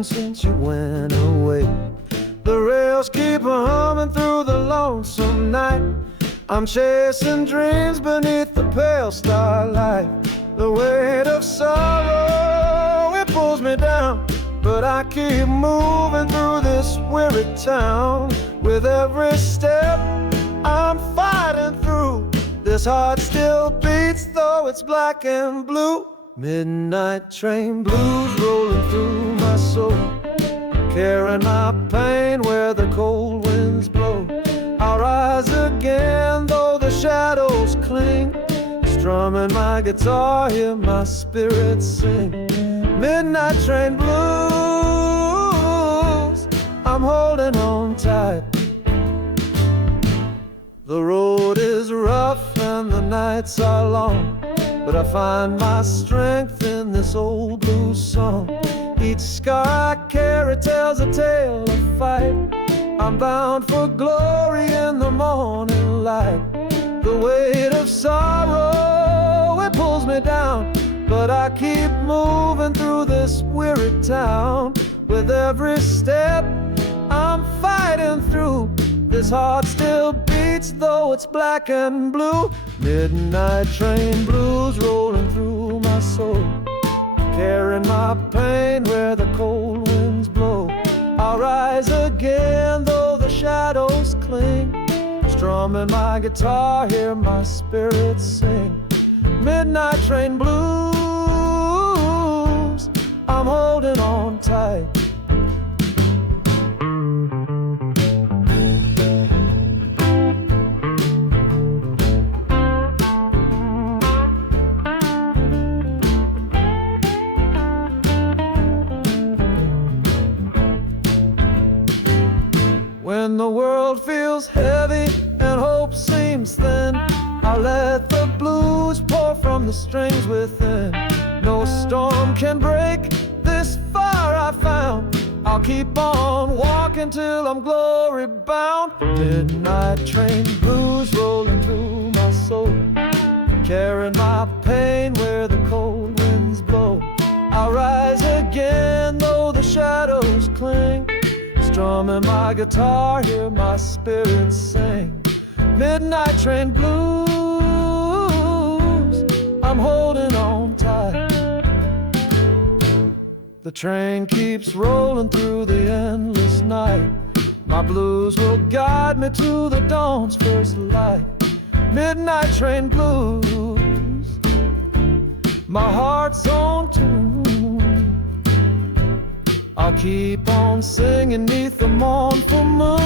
forgotten since you went away. The rails keep humming through the lonesome night. I'm chasing dreams beneath the pale starlight. The weight of sorrow, it pulls me down, but I keep moving through this weary town. With every step, I'm fighting through. This heart still beats, though it's black and blue. Midnight train blues rolling through my soul, carrying my pain where the cold winds blow. I'll rise again, though the shadows cling. Strumming my guitar, hear my spirit sing. Midnight train blues, I'm holding on tight. The road is rough and the nights are long, but I find my strength in this old blues song. Each scar I carry tells a tale of fight. I'm bound for glory in the morning light. The weight of sorrow, it pulls me down, but I keep moving through this weary town. With every step, I'm fighting through. This heart still beats, though it's black and blue. Midnight train blues rolling through my soul, carrying my pain where the cold winds blow. I'll rise again, though the shadows cling. Strumming my guitar, hear my spirit sing. Midnight train blues, I'm holding on tight. When the world feels heavy and hope seems thin, I'll let the blues pour from the strings within. No storm can break this fire I found. I'll keep on walking till I'm glory bound. Midnight train blues rolling through my soul, carrying my pain where the cold winds blow. I'll rise again, though the shadows cling. Strumming my guitar, hear my spirit sing. Midnight train blues, I'm holding on tight. The train keeps rolling through the endless night. My blues will guide me to the dawn's first light. Midnight train blues, my heart's on tune. I'll keep on singing 'neath the mournful moon.